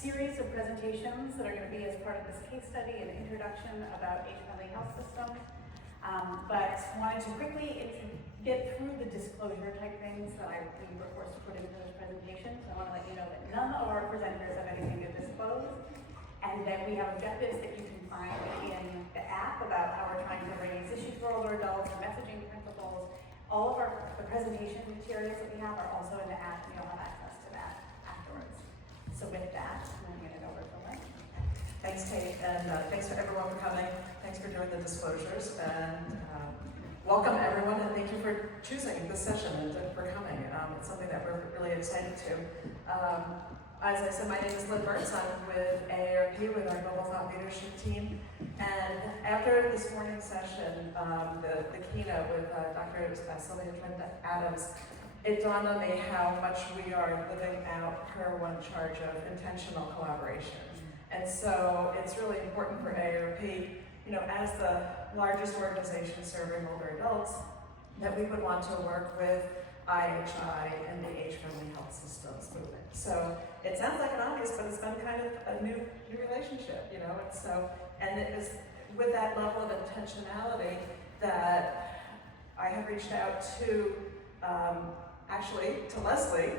series of presentations that are going to be as part of this case study and introduction about age-friendly health systems. But wanted to quickly get through the disclosure type things that we were forced to put into those presentations. I want to let you know that none of our presenters have anything to disclose, and that we have objectives that you can find in the app about how we're trying to raise issues for older adults, messaging principles. All of the presentation materials that we have are also in the app, and you'll have access to that afterwards. So with that, I'm going to get it over to Lynn. Thanks, Kate, and thanks for everyone for coming. Thanks for doing the disclosures, and welcome everyone, and thank you for choosing this session and for coming. It's something that we're really excited to. As I said, my name is Lynn Burns. I'm with AARP, with our Global Thought Leadership team. And after this morning's session, the keynote with Dr. Sylvia Trent Adams, it dawned on me how much we are living out her one charge of intentional collaboration. And so it's really important for AARP, as the largest organization serving older adults, that we would want to work with IHI and the age-friendly health systems movement. So it sounds like an obvious, but it's been kind of a new relationship, and it was with that level of intentionality that I have reached out to, actually to Leslie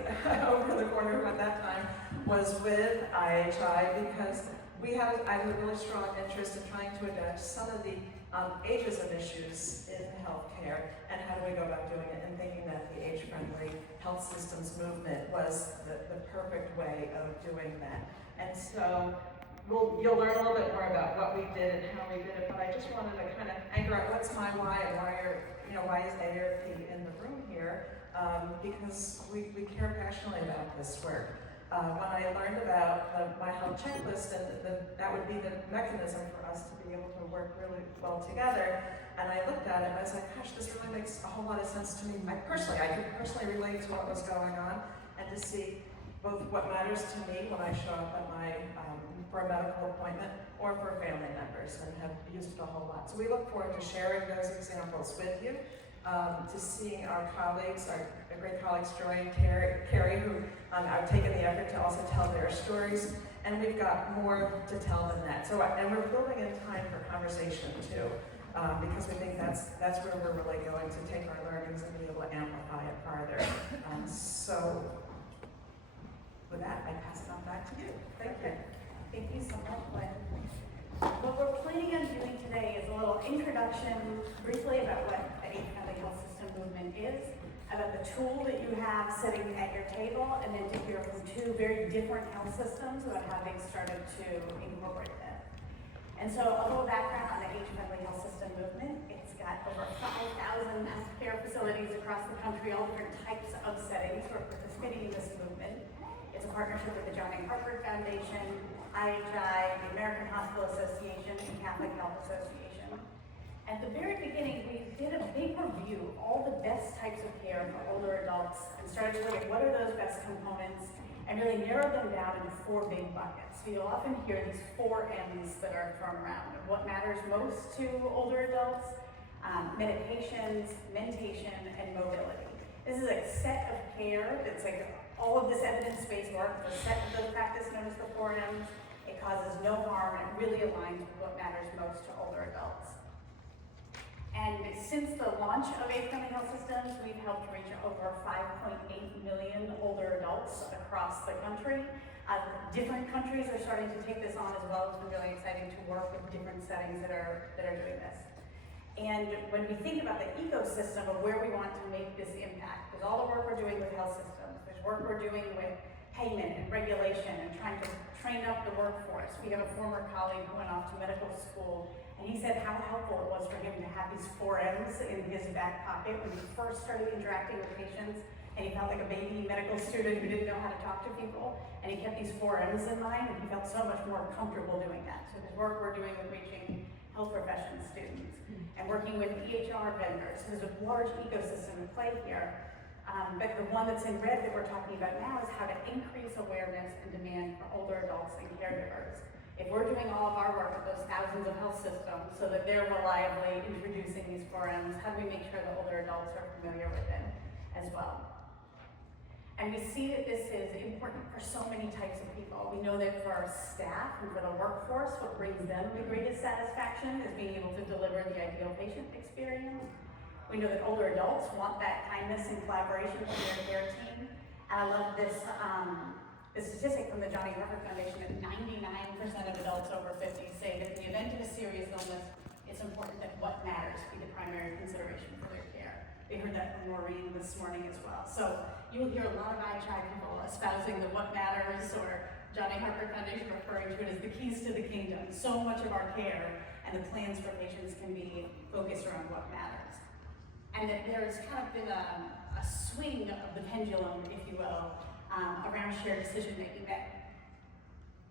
over the corner, who at that time was with IHI, because I have a really strong interest in trying to address some of the ageism issues in healthcare, and how do we go about doing it, and thinking that the age-friendly health systems movement was the perfect way of doing that. And so you'll learn a little bit more about what we did and how we did it, but I just wanted to kind of anchor out what's my why, and why is AARP in the room here, because we care passionately about this work. When I learned about my health checklist, and that would be the mechanism for us to be able to work really well together, and I looked at it and I was like, gosh, this really makes a whole lot of sense to me. I could personally relate to what was going on, and to see both what matters to me when I show up at for a medical appointment, or for family members, and have used it a whole lot. So we look forward to sharing those examples with you. To seeing our colleagues, our great colleagues Joy and Carrie, who have taken the effort to also tell their stories, and we've got more to tell than that. So, and we're building in time for conversation too, because we think that's where we're really going to take our learnings and be able to amplify it farther. So, with that, I pass it on back to you. Thank you. Thank you so much, Lynn. What we're planning on doing today is a little introduction, briefly, about what the age-friendly health system movement is, about the tool that you have sitting at your table, and then to hear from two very different health systems about how they started to incorporate that. And so a little background on the age-friendly health system movement. It's got over 5,000 healthcare facilities across the country, all different types of settings who are participating in this movement. It's a partnership with the John A. Hartford Foundation, IHI, the American Hospital Association, and Catholic Health Association. At the very beginning, we did a big review of all the best types of care for older adults, and started to look at what are those best components, and really narrowed them down into 4 big buckets. So you'll often hear these 4 M's that are thrown around of what matters most to older adults: medications, mentation, and mobility. This is a set of care that's like all of this evidence-based work, the set of the practice known as the 4 M's. It causes no harm, and it really aligns with what matters most to older adults. And since the launch of age-friendly health systems, we've helped reach over 5.8 million older adults across the country. Different countries are starting to take this on as well. It's been really exciting to work with different settings that are doing this. And when we think about the ecosystem of where we want to make this impact, there's all the work we're doing with health systems, there's work we're doing with payment and regulation and trying to train up the workforce. We have a former colleague who went off to medical school, and he said how helpful it was for him to have these 4 M's in his back pocket when he first started interacting with patients, and he felt like a baby medical student who didn't know how to talk to people, and he kept these 4 M's in mind, and he felt so much more comfortable doing that. So the work we're doing with reaching health profession students and working with EHR vendors. There's a large ecosystem at play here. But the one that's in red that we're talking about now is how to increase awareness and demand for older adults and caregivers. If we're doing all of our work with those thousands of health systems so that they're reliably introducing these 4 M's, how do we make sure the older adults are familiar with them as well? And we see that this is important for so many types of people. We know that for our staff and for the workforce, what brings them the greatest satisfaction is being able to deliver the ideal patient experience. We know that older adults want that kindness and collaboration from their care team. And I love this statistic from the Johnny Harper Foundation that 99% of adults over 50 say that in the event of a serious illness, it's important that what matters be the primary consideration for their care. We heard that from Maureen this morning as well. So you'll hear a lot of IHI people espousing the what matters, or Johnny Harper Foundation referring to it as the keys to the kingdom. So much of our care and the plans for patients can be focused around what matters. And that there's kind of been a swing of the pendulum, if you will, around shared decision making that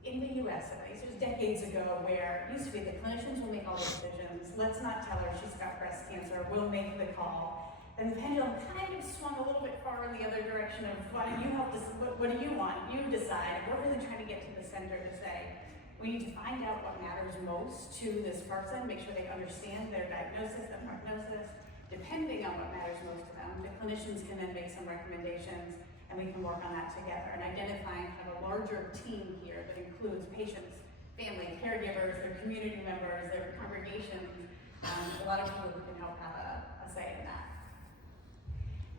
in the US at least, it was decades ago where it used to be the clinicians will make all the decisions, let's not tell her she's got breast cancer, we'll make the call. And the pendulum kind of swung a little bit far in the other direction of why don't you help us, what do you want? You decide. We're really trying to get to the center to say, we need to find out what matters most to this person, make sure they understand their diagnosis, their prognosis. Depending on what matters most to them, the clinicians can then make some recommendations and we can work on that together and identifying kind of a larger team here that includes patients, family, caregivers, their community members, their congregations, a lot of people who can help have a say in that.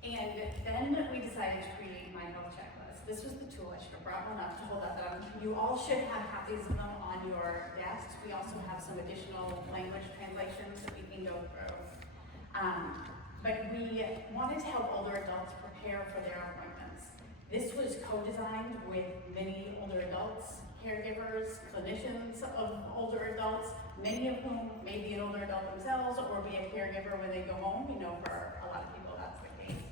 And then we decided to create my health checklist. This was the tool. I should have brought one up to hold up. You all should have copies of them on your desks. We also have some additional language translations that we can go through. But we wanted to help older adults prepare for their appointments. This was co-designed with many older adults, caregivers, clinicians of older adults, many of whom may be an older adult themselves or be a caregiver when they go home. You know, for a lot of people that's the case.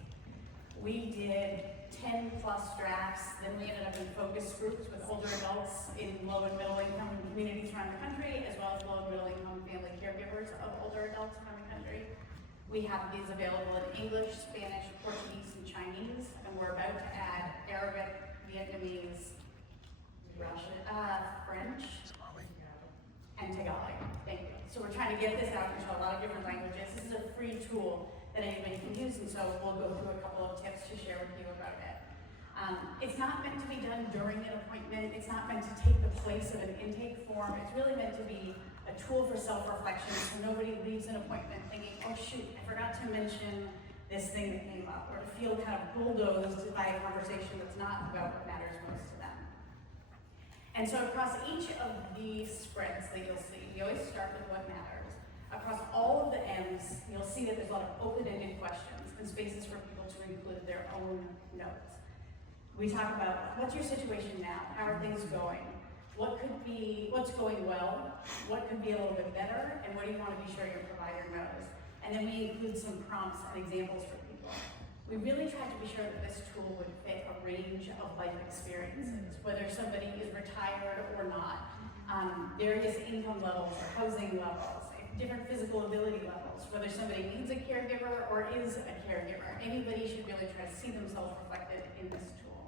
We did 10 plus drafts, then we ended up in focus groups with older adults in low and middle income communities around the country, as well as low and middle income family caregivers of older adults around the country. We have these available in English, Spanish, Portuguese, and Chinese, and we're about to add Arabic, Vietnamese, Russian, French, and Tagalog. Thank you. So we're trying to get this out into a lot of different languages. This is a free tool that anybody can use, and so we'll go through a couple of tips to share with you about it. It's not meant to be done during an appointment. It's not meant to take the place of an intake form. It's really meant to be a tool for self-reflection so nobody leaves an appointment thinking, oh shoot, I forgot to mention this thing that came up, or to feel kind of bulldozed by a conversation that's not about what matters most to them. And so across each of these spreads that you'll see, we always start with what matters. Across all of the M's, you'll see that there's a lot of open-ended questions and spaces for people to include their own notes. We talk about what's your situation now? How are things going? What's going well? What could be a little bit better? And what do you want to be sure your provider knows? And then we include some prompts and examples for people. We really tried to be sure that this tool would fit a range of life experiences, whether somebody is retired or not, various income levels or housing levels, different physical ability levels, whether somebody needs a caregiver or is a caregiver. Anybody should really try to see themselves reflected in this tool.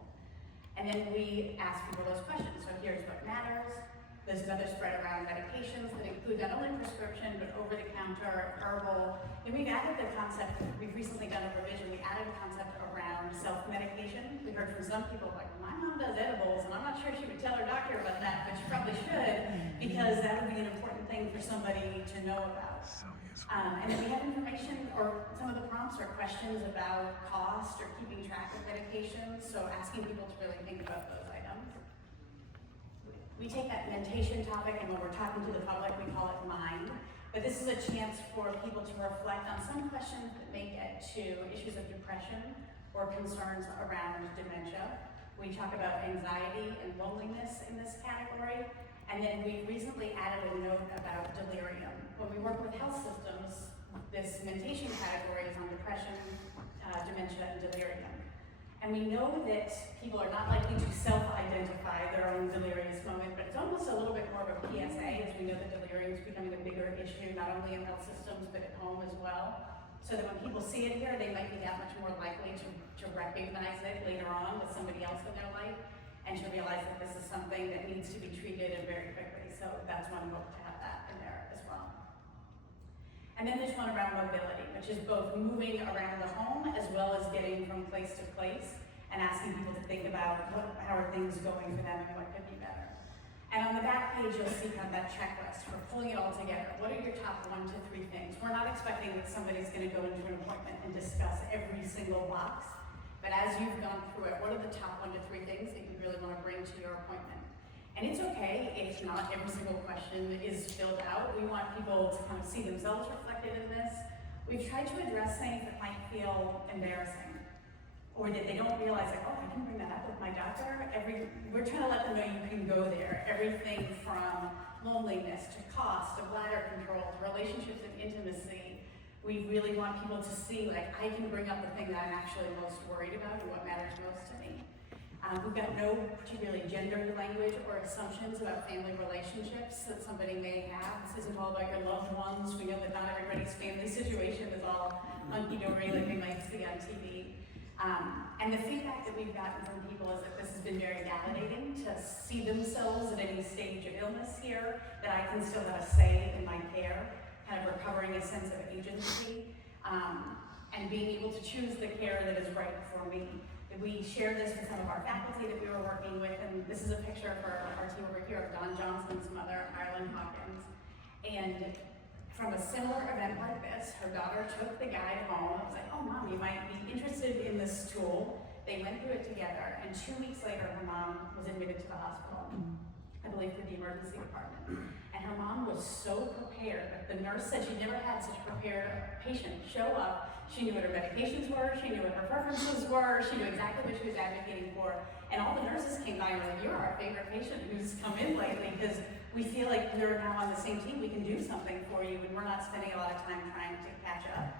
And then we ask people those questions. So here's what matters. There's another spread around medications that include not only prescription, but over-the-counter, herbal. And we've added the concept, we've recently done a revision, we added a concept around self-medication. We heard from some people like, my mom does edibles, and I'm not sure she would tell her doctor about that, but she probably should, because that would be an important thing for somebody to know about. And then we have information, or some of the prompts are questions about cost or keeping track of medications, so asking people to really think about those items. We take that mentation topic, and when we're talking to the public, we call it mind. But this is a chance for people to reflect on some questions that may get to issues of depression or concerns around dementia. We talk about anxiety and loneliness in this category. And then we recently added a note about delirium. When we work with health systems, this mentation category is on depression, dementia, and delirium. And we know that people are not likely to self-identify their own delirious moment, but it's almost a little bit more of a PSA, as we know that delirium is becoming a bigger issue, not only in health systems, but at home as well. So that when people see it here, they might be that much more likely to recognize it later on with somebody else in their life, and to realize that this is something that needs to be treated and very quickly. So that's one hope to have that in there as well. And then there's one around mobility, which is both moving around the home as well as getting from place to place. and asking people to think about how are things going for them and what could be better. And on the back page, you'll see kind of that checklist. We're pulling it all together. What are your top 1 to 3 things? We're not expecting that somebody's going to go into an appointment and discuss every single box, but as you've gone through it, what are the top 1 to 3 things that you really want to bring to your appointment? And it's okay if not every single question is filled out. We want people to kind of see themselves reflected in this. We've tried to address things that might feel embarrassing, or that they don't realize, like, oh, I can bring that up with my doctor. We're trying to let them know you can go there. Everything from loneliness to cost to bladder control to relationships and intimacy. We really want people to see, like, I can bring up the thing that I'm actually most worried about and what matters most to me. We've got no particularly gendered language or assumptions about family relationships that somebody may have. This isn't all about your loved ones. We know that not everybody's family situation is all hunky-dory like we might see on TV. And the feedback that we've gotten from people is that this has been very validating to see themselves at any stage of illness here, that I can still have a say in my care, kind of recovering a sense of agency, and being able to choose the care that is right for me. We shared this with some of our faculty that we were working with, and this is a picture for our team over here of Don Johnson's mother, Ireland Hawkins. And from a similar event like this, her daughter took the guide home and was like, oh, Mom, you might be interested in this tool. They went through it together, and 2 weeks later, her mom was admitted to the hospital, I believe for the emergency department. And her mom was so prepared. The nurse said she never had such a prepared patient show up. She knew what her medications were, she knew what her preferences were, she knew exactly what she was advocating for. And all the nurses came by and were like, you're our favorite patient who's come in lately, because we feel like we're now on the same team, we can do something for you, and we're not spending a lot of time trying to catch up.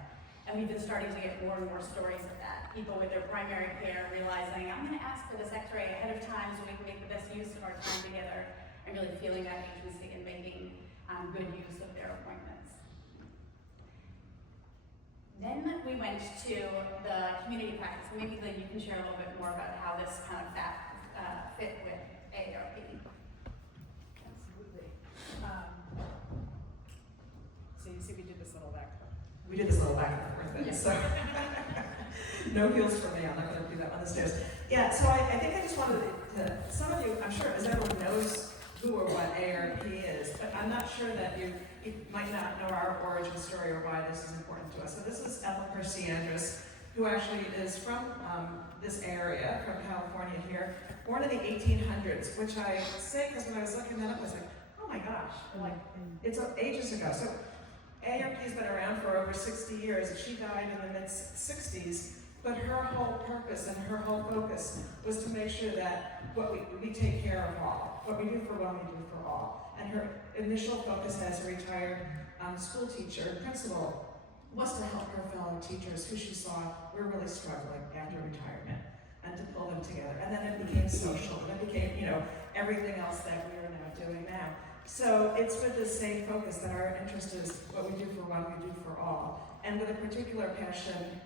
And we've been starting to get more and more stories of that. People with their primary care realizing, I'm gonna ask for this x-ray ahead of time so we can make the best use of our time together, and really feeling that agency and making good use of their appointments. Then we went to the community practice. Maybe Lynn, you can share a little bit more about how this kind of fit with AARP. Absolutely. So you see we did this little back and forth thing, Yes. so no heels for me, I'm not going to do that on the stairs. Yeah, so I think I just wanted to, some of you, I'm sure as everyone knows who or what AARP is, but I'm not sure that you might not know our origin story or why this is important to us. So this is Ellen Percy-Andrus, who actually is from this area, from California here, born in the 1800s, which I say because when I was looking that up, I was like, oh my gosh, like, it's ages ago. So AARP's been around for over 60 years. She died in the mid-60s, but her whole purpose and her whole focus was to make sure that we take care of all. What we do for one, we do for all. And her initial focus as a retired school teacher, principal, was to help her fellow teachers who she saw were really struggling after retirement, and to pull them together. And then it became social, and it became, everything else that we are now doing now. So it's with the same focus that our interest is what we do for one, we do for all. And with a particular passion,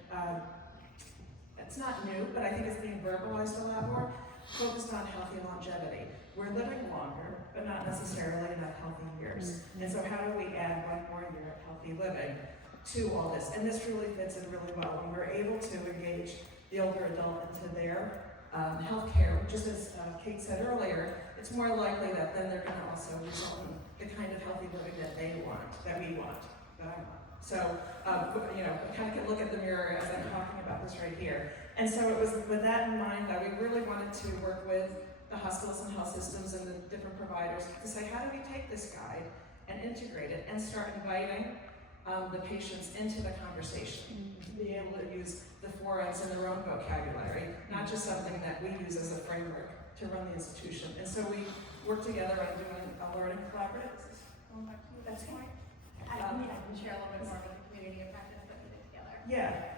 it's not new, but I think it's being verbalized a lot more, focused on healthy longevity. We're living longer, but not necessarily enough healthy years. And so how do we add one more year of healthy living to all this? And this really fits in really well. When we're able to engage the older adult into their health care, just as Kate said earlier, it's more likely that then they're going to also result in the kind of healthy living that they want, that we want, that I want. So, we kind of can look at the mirror as I'm talking about this right here. And so it was with that in mind that we really wanted to work with the hospitals and health systems and the different providers to say, how do we take this guide and integrate it and start inviting the patients into the conversation, to be able to use the 4Ms in their own vocabulary, not just something that we use as a framework to run the institution. And so we work together on doing a learning collaborative. That's fine. I can share a little bit more about the community of practice that we did together. Yeah.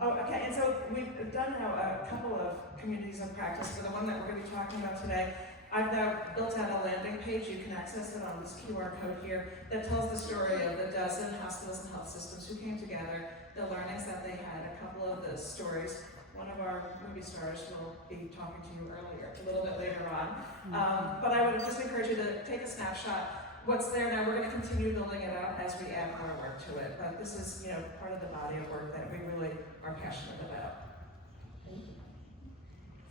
Oh, okay, and so we've done now a couple of communities of practice. For the one that we're going to be talking about today, I've now built out a landing page. You can access it on this QR code here that tells the story of the dozen hospitals and health systems who came together, the learnings that they had, a couple of the stories. One of our movie stars will be talking to you a little bit later on. But I would just encourage you to take a snapshot. What's there now, we're going to continue building it out as we add more work to it. But this is, part of the body of work that we really are passionate about.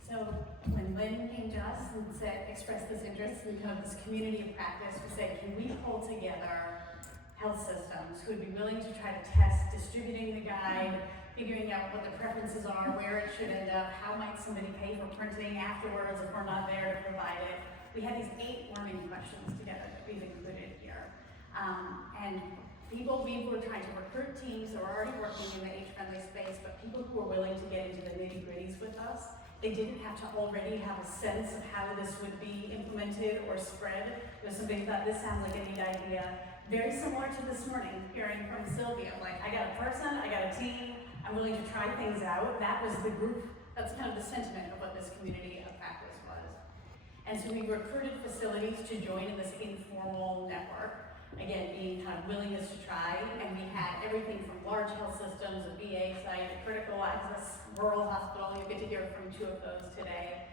So when Lynn came to us and expressed this interest in kind of this community of practice, we said, can we pull together health systems who would be willing to try to test distributing the guide, figuring out what the preferences are, where it should end up, how might somebody pay for printing afterwards if we're not there to provide it. We had these 8 learning questions together that we've included here. And people, we were trying to recruit teams that were already working in the age-friendly space, but people who were willing to get into the nitty-gritties with us. They didn't have to already have a sense of how this would be implemented or spread. It was something that this sounds like a neat idea. Very similar to this morning, hearing from Sylvia, like, I got a person, I got a team, I'm willing to try things out. That was the group, that's kind of the sentiment of what this community of practice was. And so we recruited facilities to join in this informal network. Again, being kind of willingness to try, and we had everything from large health systems, a VA site, a critical access rural hospital. You'll get to hear from 2 of those today,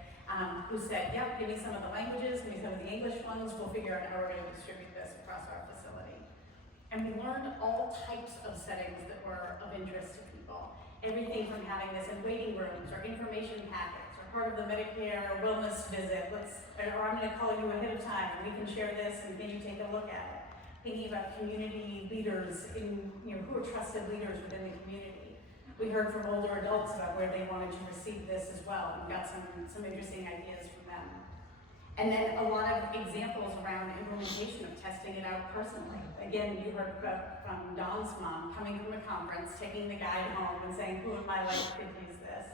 who said, yep, give me some of the languages, give me some of the English ones, we'll figure out how we're going to distribute this across our facility. And we learned all types of settings that were of interest to people. Everything from having this in waiting rooms, or information packets, or part of the Medicare wellness visit, or I'm going to call you ahead of time, and we can share this, and can you take a look at it. Thinking about community leaders who are trusted leaders within the community. We heard from older adults about where they wanted to receive this as well. We got some interesting ideas from them. And then a lot of examples around implementation of testing it out personally. Again, you heard from Don's mom coming from a conference, taking the guide home and saying, who in my life could use this?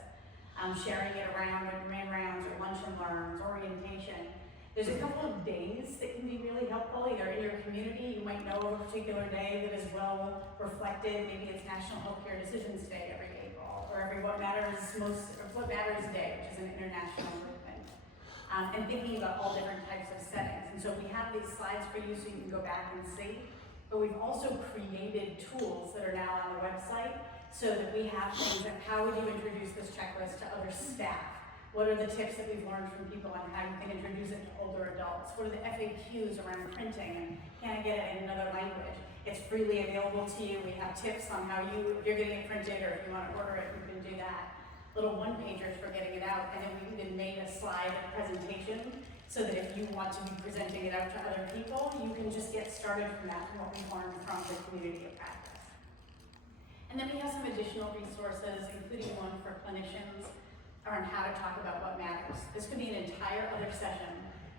Sharing it around at rounds or lunch and learns, orientation. There's a couple of days that can be really helpful, either in your community, you might know of a particular day that is well reflected. Maybe it's National Healthcare Decisions Day every April, or every What Matters Day, which is an international movement. And thinking about all different types of settings. And so we have these slides for you so you can go back and see, but we've also created tools that are now on the website so that we have things like, how would you introduce this checklist to other staff? What are the tips that we've learned from people on how you can introduce it to older adults? What are the FAQs around printing, and can I get it in another language? It's freely available to you. We have tips on how if you're getting it printed, or if you want to order it, you can do that. Little one-pagers for getting it out, and then we even made a slide presentation so that if you want to be presenting it out to other people, you can just get started from that, from what we learned from the community of practice. And then we have some additional resources, including one for clinicians, on how to talk about what matters. This could be an entire other session,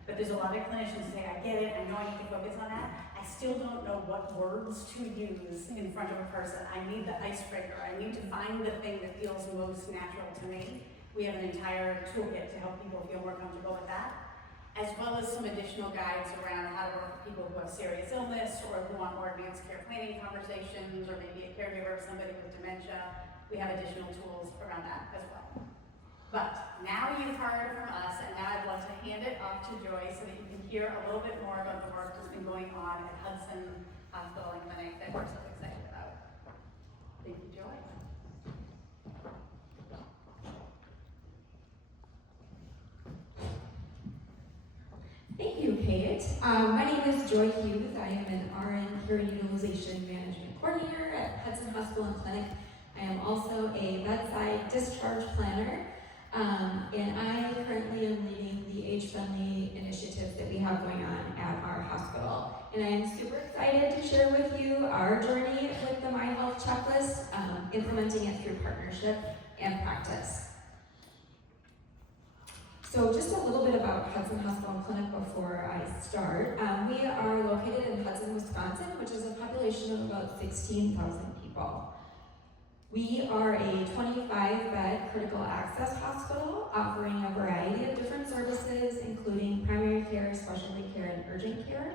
but there's a lot of clinicians who say, I get it, I know I need to focus on that. I still don't know what words to use in front of a person. I need the icebreaker. I need to find the thing that feels most natural to me. We have an entire toolkit to help people feel more comfortable with that, as well as some additional guides around how to work with people who have serious illness, or who want more advanced care planning conversations, or maybe a caregiver of somebody with dementia. We have additional tools around that as well. But now you've heard from us, and now I'd love to hand it off to Joy so that you can hear a little bit more about the work that's been going on at Hudson Hospital and Clinic that we're so excited about. Thank you, Joy. Thank you, Kate. My name is Joy Hughes. I am an RN Care Utilization Management Coordinator at Hudson Hospital and Clinic. I am also a bedside discharge planner. And I currently am leading the age-friendly initiatives that we have going on at our hospital. And I am super excited to share with you our journey with the My Health Checklist, implementing it through partnership and practice. So just a little bit about Hudson Hospital and Clinic before I start. We are located in Hudson, Wisconsin, which is a population of about 16,000 people. We are a 25-bed critical access hospital offering a variety of different services, including primary care, specialty care, and urgent care.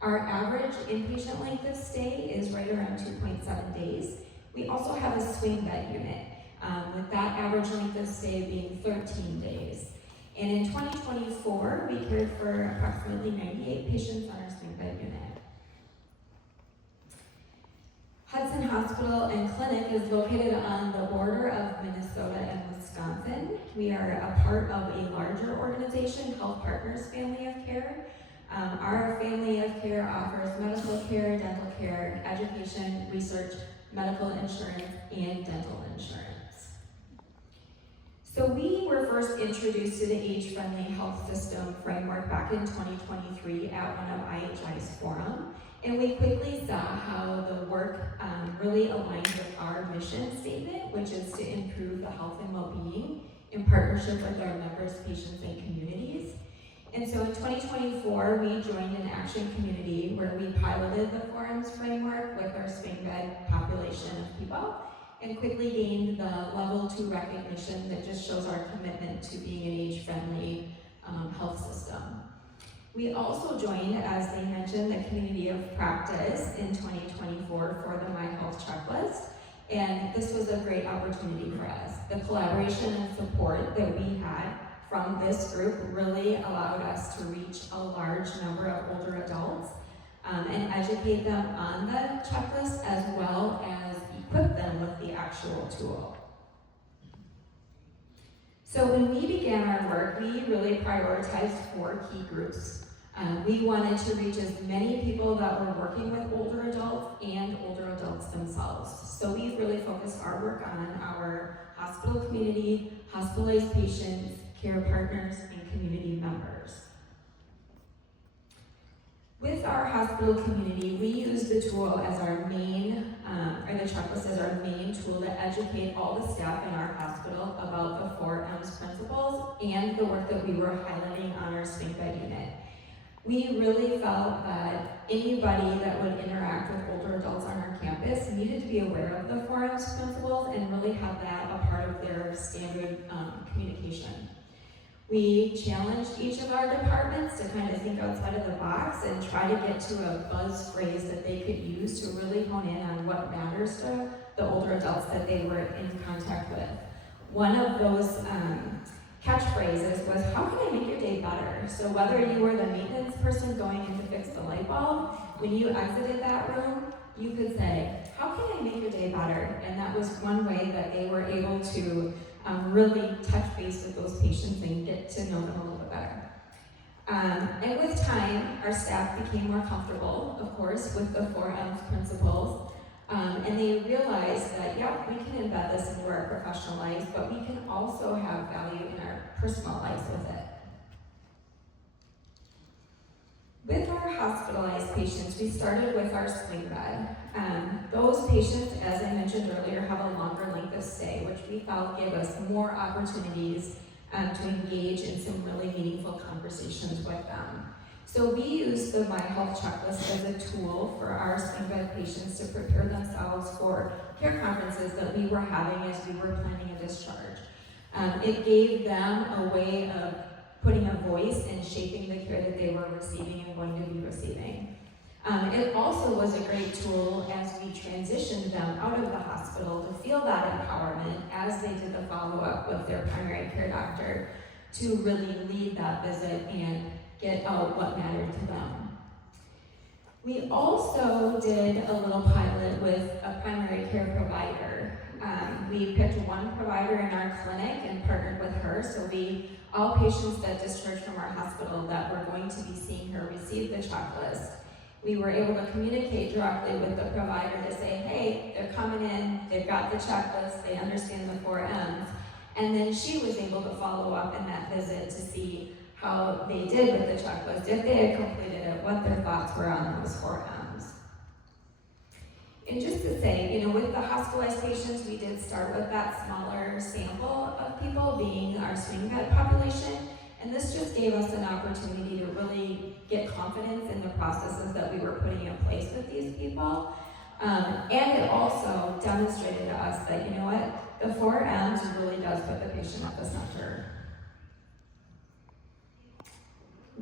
Our average inpatient length of stay is right around 2.7 days. We also have a swing bed unit, with that average length of stay being 13 days. And in 2024, we cared for approximately 98 patients on our swing bed unit. Hudson Hospital and Clinic is located on the border of Minnesota and Wisconsin. We are a part of a larger organization, Health Partners Family of Care. Our family of care offers medical care, dental care, education, research, medical insurance, and dental insurance. So we were first introduced to the age-friendly health system framework back in 2023 at one of IHI's forum, and we quickly saw how the work really aligned with our mission statement, which is to improve the health and well-being in partnership with our members, patients, and communities. And so in 2024, we joined an action community where we piloted the forum's framework with our swing bed population of people, and quickly gained the level 2 recognition that just shows our commitment to being an age-friendly health system. We also joined, as they mentioned, the community of practice in 2024 for the My Health Checklist, and this was a great opportunity for us. The collaboration and support that we had from this group really allowed us to reach a large number of older adults and educate them on the checklist, as well as equip them with the actual tool. So when we began our work, we really prioritized 4 key groups. We wanted to reach as many people that were working with older adults and older adults themselves. So we really focused our work on our hospital community, hospitalized patients, care partners, and community members. With our hospital community, we use the tool as our main, or the checklist as our main tool to educate all the staff in our hospital about the 4 M's principles and the work that we were highlighting on our swing bed unit. We really felt that anybody that would interact with older adults on our campus needed to be aware of the 4 M's principles and really have that a part of their standard communication. We challenged each of our departments to kind of think outside of the box and try to get to a buzz phrase that they could use to really hone in on what matters to the older adults that they were in contact with. One of those catchphrases was, how can I make your day better? So whether you were the maintenance person going in to fix the light bulb, when you exited that room, you could say, how can I make your day better? And that was one way that they were able to really touch base with those patients and get to know them a little bit better. And with time, our staff became more comfortable, of course, with the 4 M's principles. And they realized that, yeah, we can embed this into our professional lives, but we can also have value in our personal lives with it. With our hospitalized patients, we started with our swing bed. Those patients, as I mentioned earlier, have a longer length of stay, which we felt gave us more opportunities to engage in some really meaningful conversations with them. So we used the My Health Checklist as a tool for our swing bed patients to prepare themselves for care conferences that we were having as we were planning a discharge. It gave them a way of putting a voice and shaping the care that they were receiving and going to be receiving. It also was a great tool as we transitioned them out of the hospital to feel that empowerment as they did the follow-up with their primary care doctor to really lead that visit and get out what mattered to them. We also did a little pilot with a primary care provider. We picked one provider in our clinic and partnered with her, so all patients that discharged from our hospital that were going to be seeing her received the checklist. We were able to communicate directly with the provider to say, hey, they're coming in, they've got the checklist, they understand the 4 M's. And then she was able to follow up in that visit to see how they did with the checklist, if they had completed it, what their thoughts were on those 4 M's. And just to say, with the hospitalized patients, we did start with that smaller sample of people being our swing bed population, and this just gave us an opportunity to really get confidence in the processes that we were putting in place with these people. And it also demonstrated to us that, the 4 M's really does put the patient at the center.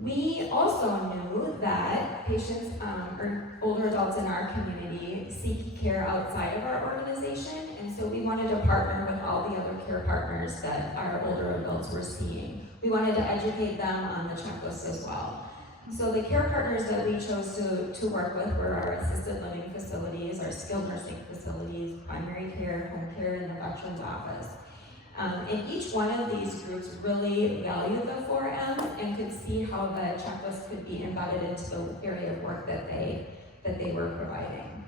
We also knew that patients or older adults in our community seek care outside of our organization, and so we wanted to partner with all the other care partners that our older adults were seeing. We wanted to educate them on the checklist as well. So the care partners that we chose to work with were our assisted living facilities, our skilled nursing facilities, primary care, home care, and the Veterans Office. And each one of these groups really valued the 4 M's and could see how the checklist could be embedded into the area of work that they were providing.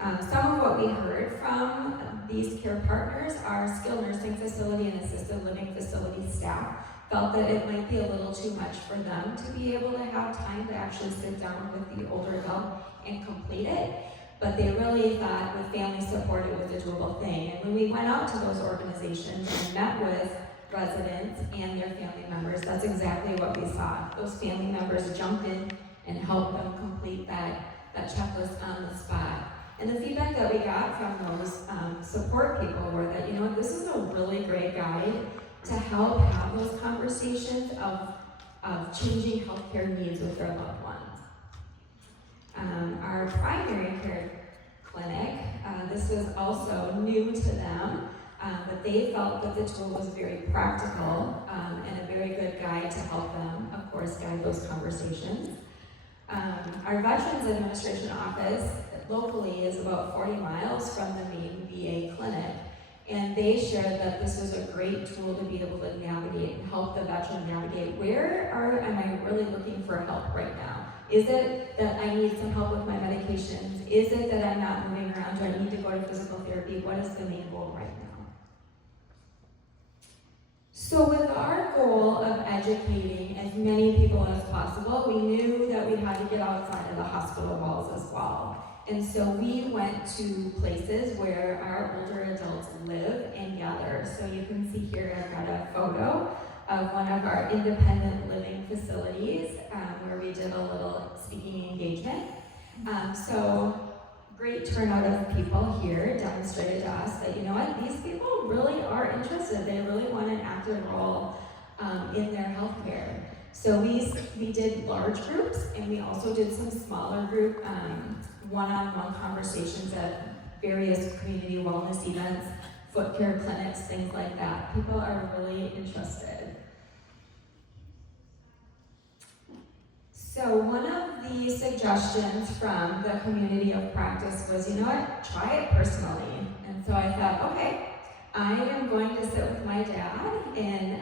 Some of what we heard from these care partners, our skilled nursing facility and assisted living facility staff felt that it might be a little too much for them to be able to have time to actually sit down with the older adult and complete it. But they really thought with family support it was a doable thing. And when we went out to those organizations and met with residents and their family members, that's exactly what we saw. Those family members jumped in and helped them complete that checklist on the spot. And the feedback that we got from those support people were that, you know, this is a really great guide to help have those conversations of changing healthcare needs with their loved ones. Our primary care clinic, this was also new to them, but they felt that the tool was very practical and a very good guide to help them, of course, guide those conversations. Our Veterans Administration office locally is about 40 miles from the main VA clinic, and they shared that this was a great tool to be able to navigate and help the veteran navigate am I really looking for help right now? Is it that I need some help with my medications? Is it that I'm not moving around? Do I need to go to physical therapy? What is the main goal right now? So with our goal of educating as many people as possible, we knew that we had to get outside of the hospital walls as well. And so we went to places where our older adults live and gather. So you can see here I've got a photo of one of our independent living facilities where we did a little speaking engagement. So great turnout of people here demonstrated to us that, you know what, these people really are interested. They really want an active role in their healthcare. So we did large groups, and we also did some smaller group one-on-one conversations at various community wellness events, foot care clinics, things like that. People are really interested. So one of the suggestions from the community of practice was, you know what, try it personally. And so I thought, okay, I am going to sit with my dad and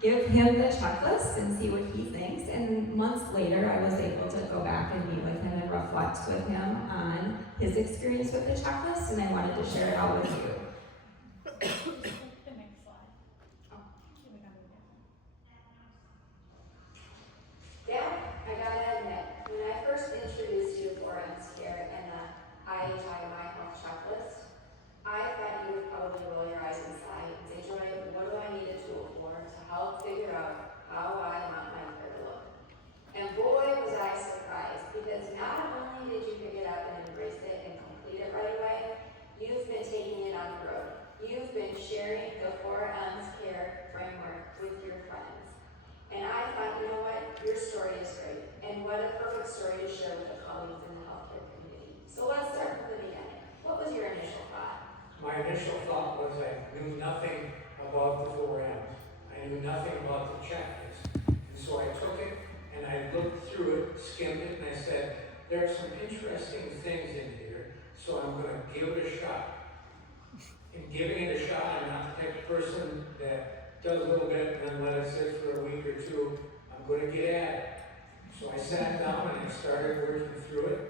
give him the checklist and see what he thinks. And months later, I was able to go back and meet with him and reflect with him on his experience with the checklist, and I wanted to share it all with you. The next slide. Dad, I gotta admit, when I first introduced you to 4M's care and the IHI My Health checklist, I thought you would probably roll your eyes inside and say, Joy, what do I need a tool for to help figure out how I want my care to look? And boy, was I surprised, because not only did you pick it up and embrace it and complete it right away, you've been taking it on the road. You've been sharing the 4M's care framework with your friends. And I thought, you know what, your story is great. And what a perfect story to share with the colleagues in the healthcare community. So let's start from the beginning. What was your initial thought? My initial thought was I knew nothing about the 4M's. I knew nothing about the checklist. And so I took it and I looked through it, skimmed it, and I said, there are some interesting things in here, so I'm going to give it a shot. In giving it a shot, I'm not the type of person that does a little bit and then let it sit for a week or two. I'm going to get at it. So I sat down and I started working through it.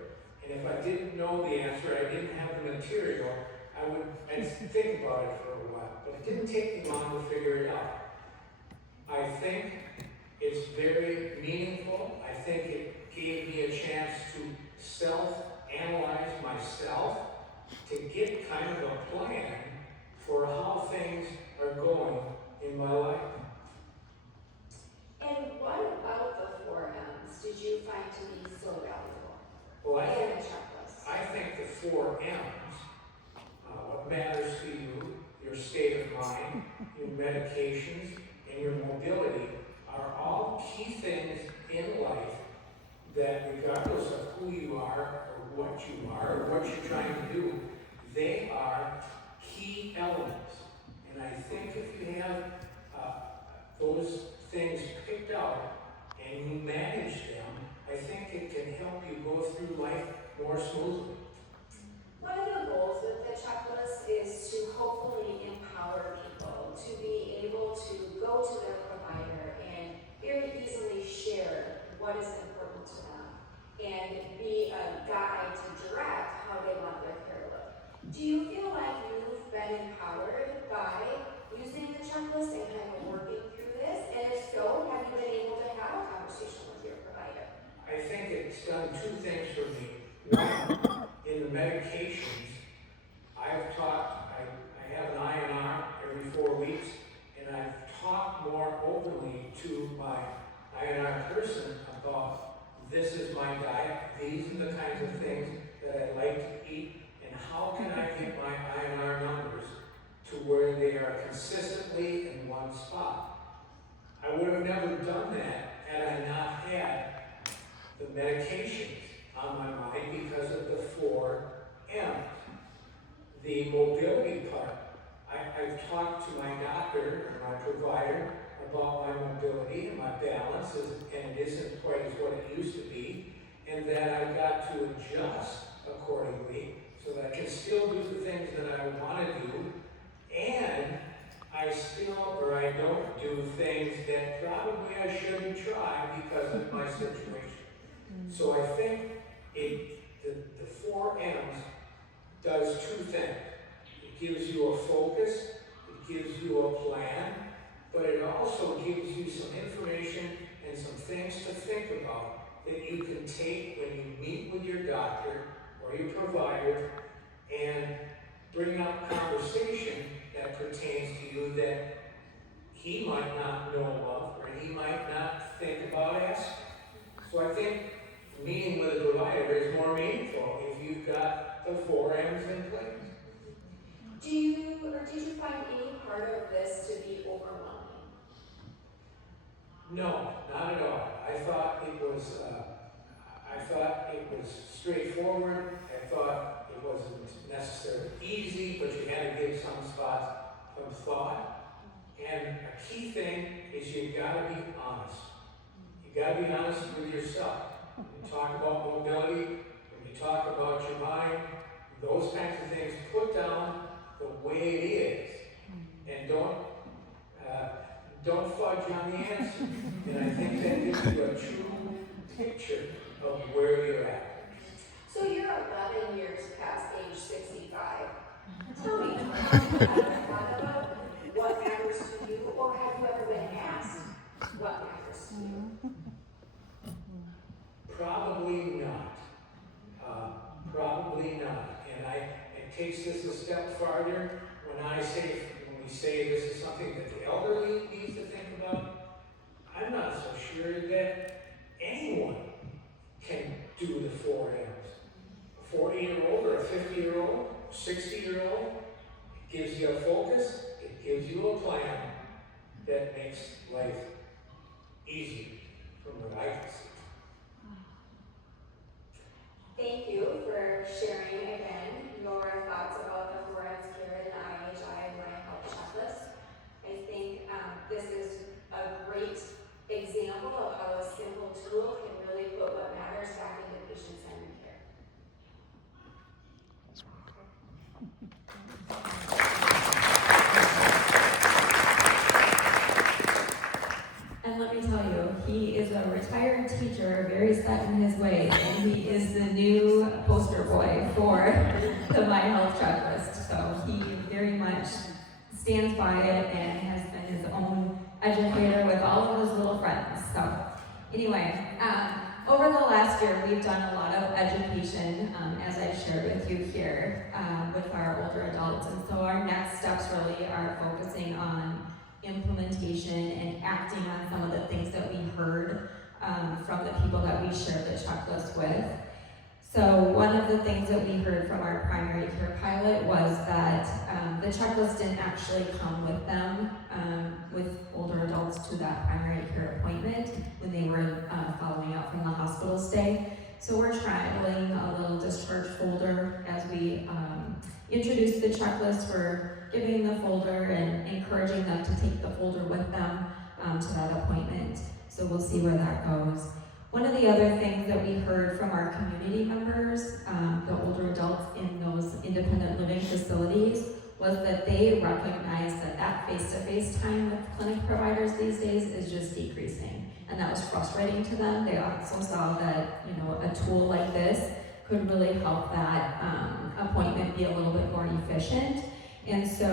And if I didn't know the answer, I didn't have the material, I'd think about it for a while. But it didn't take me long to figure it out. I think it's very meaningful. I think it gave me a chance to self-analyze myself, to get kind of a plan for how things are going in my life. And what about the 4M's did you find to be so valuable? Well, In a checklist. I think the 4M's, what matters to you, your state of mind, your medications, and your mobility are all key things in life that, regardless of who you are or what you're trying to do, they are key elements. And I think if you have those things picked out and you manage them, I think it can help you go through life more smoothly. One of the goals with the checklist is to hopefully empower people to be able to go to their provider and very easily share what is important to them and be a guide to direct how they want INR person about this is my diet, these are the kinds of things that I like to eat, and how can I get my INR numbers to where they are consistently in one spot. I would have never done that had I not had the medications on my mind because of the 4 M's. The mobility part, I've talked to my doctor or my provider about my mobility and my balance, and it isn't quite as what it used to be, and that I've got to adjust accordingly so that I can still do the things that I want to do, and I don't do things that probably I shouldn't try because of my situation. So I think the 4 M's does 2 things. It gives you a focus, it gives you a plan, but it also gives you some information and some things to think about that you can take when you meet with your doctor or your provider and bring up conversation that pertains to you that he might not know of or he might not think about asking. So I think meeting with a provider is more meaningful if you've got the 4 M's in place. Did you find any part of this to be overwhelming? No, not at all. I thought it was straightforward. I thought it wasn't necessarily easy, but you had to give some spots some thought. And a key thing is you've got to be honest. You've got to be honest with yourself. When you talk about mobility, when you talk about your mind, those kinds of things, put down the way it is. And don't fudge on the answer. And I think that gives you a true picture of where you're at. So you're 11 years past age 65. Tell me, have you thought about what matters to you, or have you ever been asked what matters to you? Probably not. Probably not. And it takes this a step farther when we say this is something that the elderly needs to think about. I'm not so sure that anyone can do the 4 M's. A 40-year-old or a 50-year-old, 60-year-old, it gives you a focus, it gives you a plan that makes life easier from what I can see. Thank you for sharing again your thoughts about the 4 M's care in the IHI My Health Checklist. I think this is a great example of how a simple tool can really put what matters back into patient-centered care. And let me tell you, he is a retired teacher, very set in his ways, and he is the new poster boy for the My Health Checklist. So he very much stands by it and has been his own educator with all of his little friends. So anyway, over the last year, we've done a lot of education, as I shared with you here, with our older adults. And so our next steps really are focusing on implementation and acting on some of the things that we heard from the people that we shared the checklist with. So one of the things that we heard from our primary care pilot was that the checklist didn't actually come with them, with older adults to that primary care appointment when they were following up from the hospital stay. So we're trialing a little discharge folder as we introduce the checklist. We're giving the folder and encouraging them to take the folder with them to that appointment. So we'll see where that goes. One of the other things that we heard from our community members, the older adults in those independent living facilities, was that they recognize that face-to-face time with clinic providers these days is just decreasing. And that was frustrating to them. They also saw that, a tool like this could really help that appointment be a little bit more efficient. And so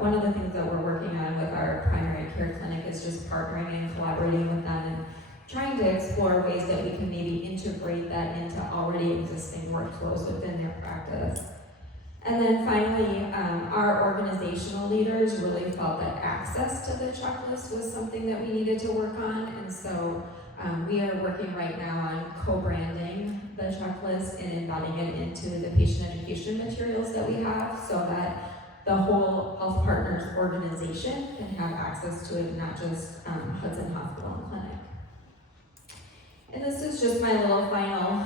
one of the things that we're working on with our primary care clinic is just partnering and collaborating with them and trying to explore ways that we can maybe integrate that into already existing workflows within their practice. And then finally, our organizational leaders really felt that access to the checklist was something that we needed to work on, and so we are working right now on co-branding the checklist and embedding it into the patient education materials that we have so that the whole Health Partners organization can have access to it, not just Hudson Hospital and Clinic. And this is just my little final,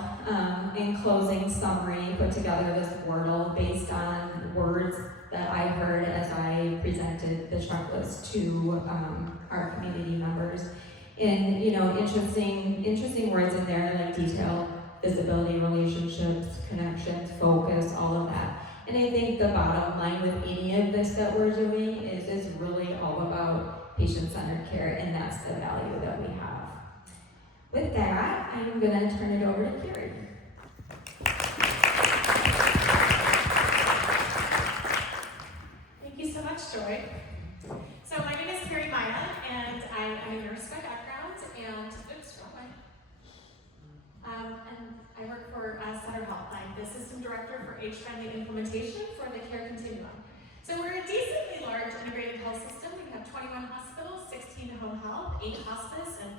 in closing summary, put together this Wordle based on words that I heard as I presented the checklist to our community members. And interesting words in there like detail, visibility, relationships, connections, focus, all of that. And I think the bottom line with any of this that we're doing is really all about patient-centered care, and that's the value that we have. With that, I'm going to turn it over to Carrie. Thank you so much, Joy. So my name is Carrie Maya, and I am a nurse by background, and I work for Sutter Health. I'm the System Director for age-friendly implementation for the care continuum. So we're a decently large integrated health system. We have 21 hospitals, 16 home health, 8 hospice, and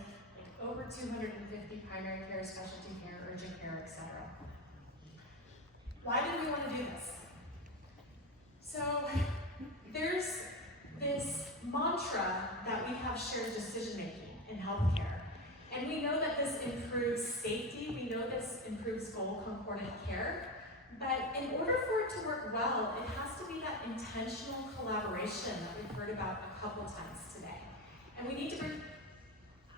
over 250 primary care, specialty care, urgent care, etc. Why did we want to do this? So there's this mantra that we have shared decision making in healthcare. And we know that this improves safety, we know this improves goal concordant care, but in order for it to work well, it has to be that intentional collaboration that we've heard about a couple times today. And we need to bring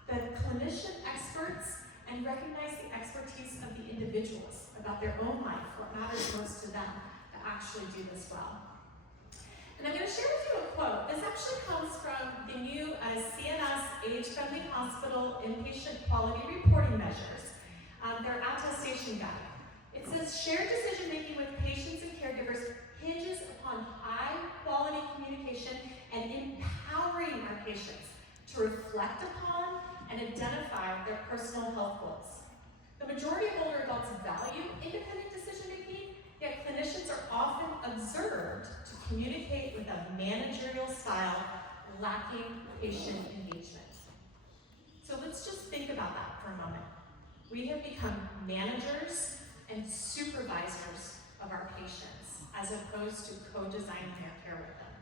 the clinician experts and recognize the expertise of the individuals about their own life, what matters most to them, to actually do this well. And I'm going to share with you a quote. This actually comes from the new CNS Age-Friendly Hospital Inpatient Quality Reporting Measures, their attestation guide. It says, shared decision-making with patients and caregivers hinges upon high-quality communication and empowering our patients to reflect upon and identify their personal health goals. The majority of older adults value independent decision-making, yet clinicians are often observed to communicate with a managerial style lacking patient engagement. So let's just think about that for a moment. We have become managers and supervisors of our patients as opposed to co-designing their care with them.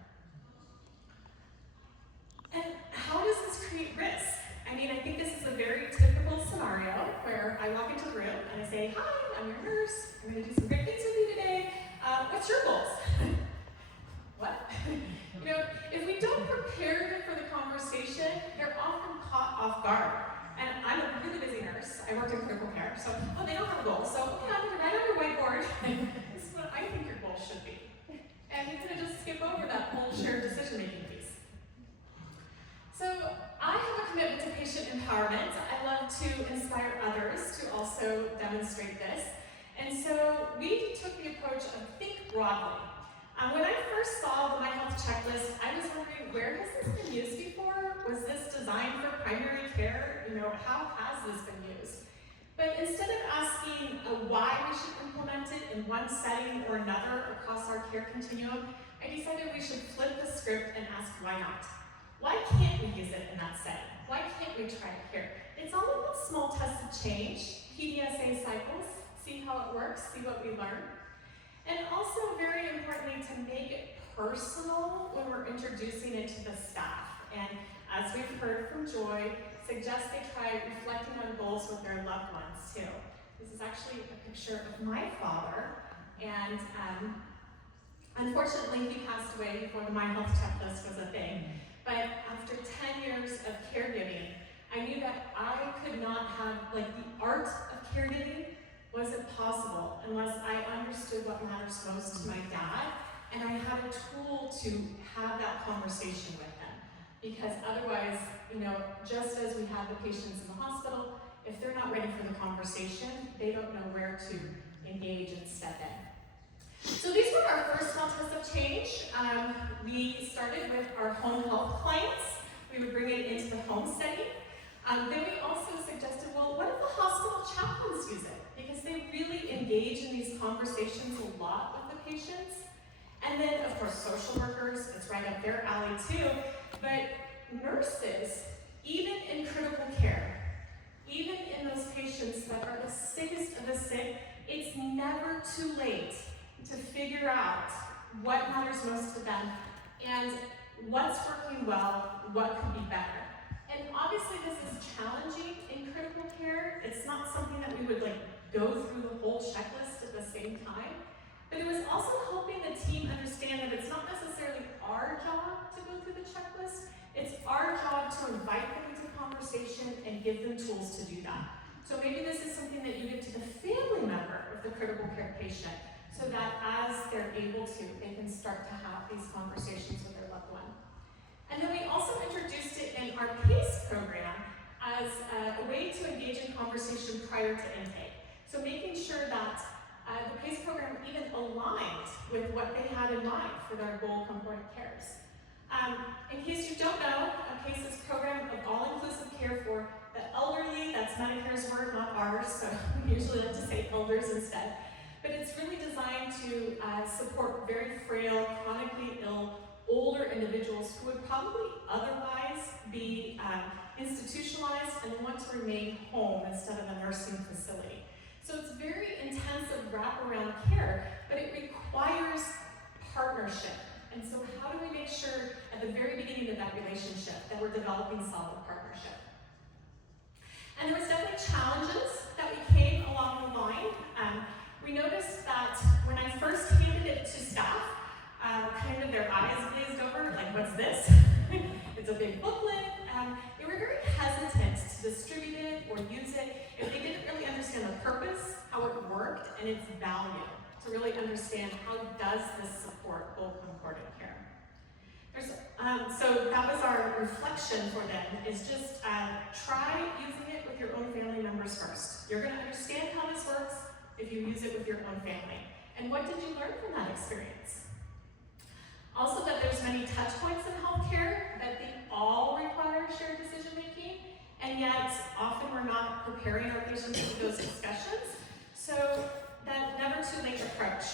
And how does this create risk? I mean, I think this is a very typical scenario where I walk into the room and I say, hi, I'm your nurse, I'm going to do some great things with you today. What's your goals? What? If we don't prepare them for the conversation, they're often caught off guard. And I'm a really busy nurse. I work in critical care, so, they don't have goals. So, I'm going to write on your whiteboard, this is what I think your goals should be. And you're going to just skip over that whole shared decision-making piece. So, I have a commitment to patient empowerment. I love to inspire others to also demonstrate this. And so we took the approach of think broadly. When I first saw the My Health checklist, I was wondering, where has this been used before? Was this designed for primary care? How has this been used? But instead of asking why we should implement it in one setting or another across our care continuum, I decided we should flip the script and ask why not. Why can't we use it in that setting? Why can't we try it here? It's all about small tests of change, PDSA cycles, see how it works, see what we learn. And also, very importantly, to make it personal when we're introducing it to the staff. And as we've heard from Joy, suggest they try reflecting on goals with their loved ones too. This is actually a picture of my father, and unfortunately he passed away before the My Health checklist was a thing. But after 10 years of caregiving, I knew that I could not have, the art of caregiving wasn't possible unless I understood what matters most to my dad, and I had a tool to have that conversation with them. Because otherwise, just as we have the patients in the hospital, if they're not ready for the conversation, they don't know where to engage and step in. So these were our first small tests of change. We started with our home health clients. We would bring it into the home setting. Then we also suggested, well, what if the hospital chaplains use it? Because they really engage in these conversations a lot with the patients. And then, of course, social workers, it's right up their alley too. But nurses, even in critical care, even in those patients that are the sickest of the sick, it's never too late to figure out what matters most to them and what's working well, what could be better. And obviously this is challenging in critical care. It's not something that we would go through the whole checklist at the same time. But it was also helping the team understand that it's not necessarily our job to go through the checklist. It's our job to invite them into conversation and give them tools to do that. So maybe this is something that you give to the family member of the critical care patient, so that as they're able to, they can start to have these conversations with their loved one. And then we also introduced it in our PACE program as a way to engage in conversation prior to intake. So making sure that the PACE program even aligned with what they had in mind for their goal concordant cares. In case you don't know, a PACE is a program of all-inclusive care for the elderly. That's Medicare's word, not ours, so we usually like to say elders instead. But it's really designed to support very frail, chronically ill, older individuals who would probably otherwise be institutionalized and want to remain home instead of a nursing facility. So it's very intensive wraparound care, but it requires partnership. And so how do we make sure at the very beginning of that relationship that we're developing solid partnership? And there was definitely challenges that we came along the line. We noticed that when I first handed it to staff, kind of their eyes glazed over, like, what's this? It's a big booklet. They were very hesitant to distribute it or use it if they didn't really understand the purpose, how it worked, and its value, to really understand how does this support goal concordant care. So that was our reflection for them, is just try using it with your own family members first. You're going to understand how this works if you use it with your own family. And what did you learn from that experience? Also, that there's many touch points in healthcare, that they all require shared decision making, and yet often we're not preparing our patients for those discussions. So that never too late approach.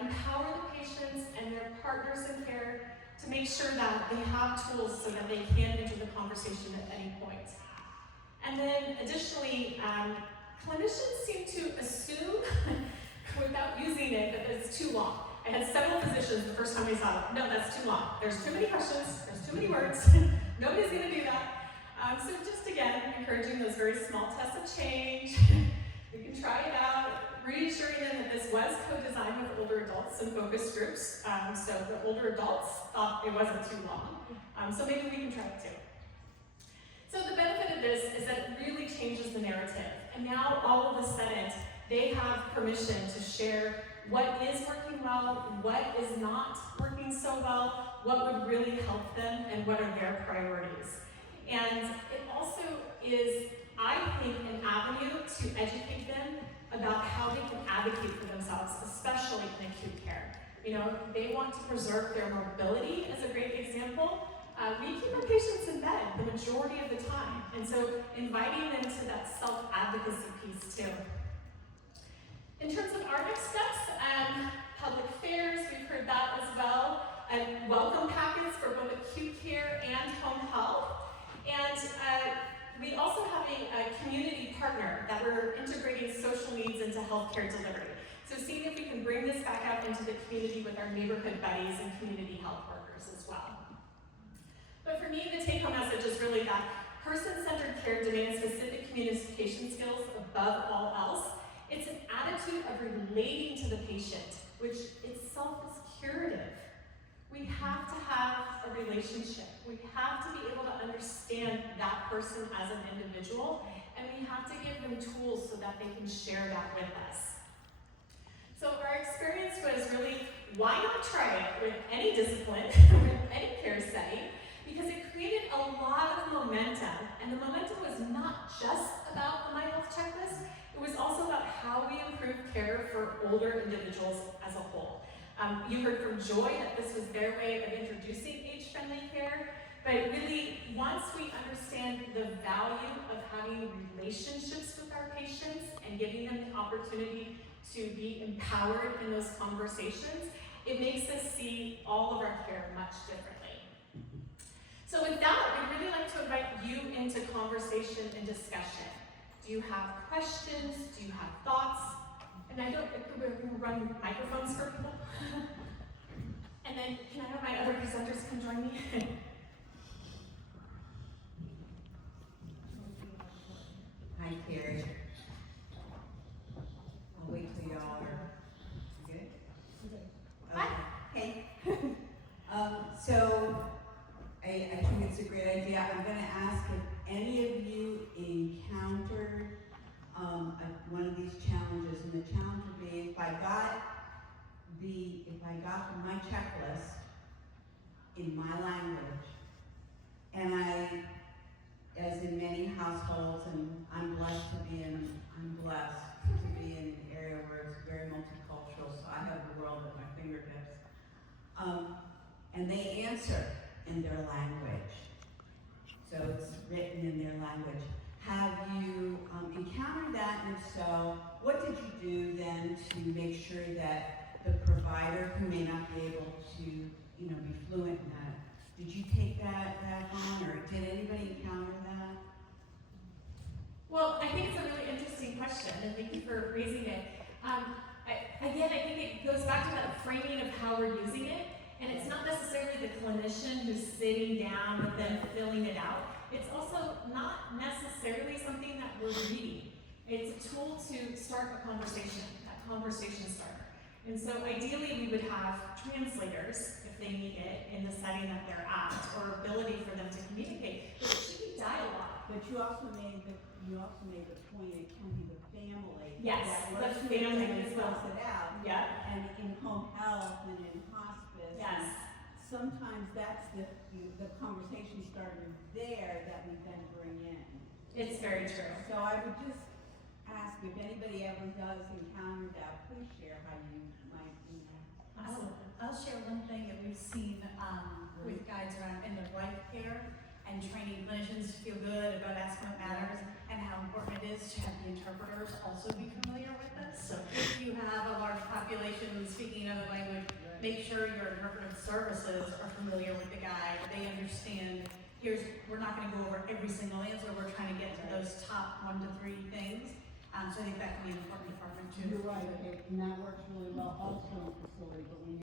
Empower the patients and their partners in care to make sure that they have tools so that they can enter the conversation at any point. And then additionally, clinicians seem to assume, without using it, that it's too long. I had several physicians the first time we saw it, no, that's too long. There's too many questions, there's too many words, nobody's gonna do that. So just again, encouraging those very small tests of change. We can try it out, reassuring them that this was co-designed with older adults and focus groups. So the older adults thought it wasn't too long. So maybe we can try it too. So the benefit of this is that it really changes the narrative. And now all of a sudden, they have permission to share what is working well, what is not working so well, what would really help them, and what are their priorities. And it also is, I think, an avenue to educate them about how they can advocate for themselves, especially in acute care. You know, they want to preserve their mobility as a great example. We keep our patients in bed the majority of the time, and so inviting them to that self-advocacy piece too. In terms of our next steps, public fairs, we've heard that as well, and welcome packets for both acute care and home health. And we also have a community partner that we're integrating social needs into healthcare delivery. So seeing if we can bring this back out into the community with our neighborhood buddies and community health workers as well. But for me, the take-home message is really that person-centered care demands specific communication skills above all else. It's an attitude of relating to the patient, which itself is curative. We have to have a relationship. We have to be able to understand that person as an individual, and we have to give them tools so that they can share that with us. So our experience was really, why not try it with any discipline, with any care setting, because it created a lot of momentum, and the momentum was not just about the My Health Checklist, it was also about how we improve care for older individuals as a whole. You heard from Joy that this was their way of introducing age-friendly care, but really, once we understand the value of having relationships with our patients and giving them the opportunity to be empowered in those conversations, it makes us see all of our care much differently. So with that, we'd really like to invite you into conversation and discussion. Do you have questions? Do you have thoughts? And we're going to run microphones for people. And then can I have my other presenters come join me? Hi, Carrie. I'll wait till y'all are good. Hi. Hey. So I think it's a great idea. I'm going to ask if any of you encountered one of these challenges, and the challenge would be if I got my checklist in my language, and as in many households, and I'm blessed to be in an area where it's very multicultural, so I have the world at my fingertips. And they answer in their language. So it's written in their language. Have you encountered that? And if so, what did you do then to make sure that the provider who may not be able to, be fluent in that, did you take that on, or did anybody encounter that? Well, I think it's a really interesting question, and thank you for raising it. I think it goes back to that framing of how we're using it, and it's not necessarily the clinician who's sitting down with them filling it out. It's also not necessarily something that we're reading. It's a tool to start a conversation, that conversation starter. And so ideally we would have translators, if they need it, in the setting that they're at, or ability for them to communicate. But it should be dialogue. But you also made the point it can be the family. Yes, that the family as well. fills it out. Yeah. And in home health and in hospice. Yes. Sometimes that's the conversation starter there that we then bring in. It's very true. So I would just ask if anybody ever does encounter that, please share how you might do that. Absolutely. I'll share one thing that we've seen with guides around end of life care and training clinicians to feel good about asking what matters, and how important it is to have the interpreters also be familiar with this. So if you have a large population speaking another language, make sure your interpretive services are familiar with the guide. They understand, we're not going to go over every single answer, we're trying to get to those top 1 to 3 things. So I think that can be an important department too. You're right, and that works really well also in facility, but when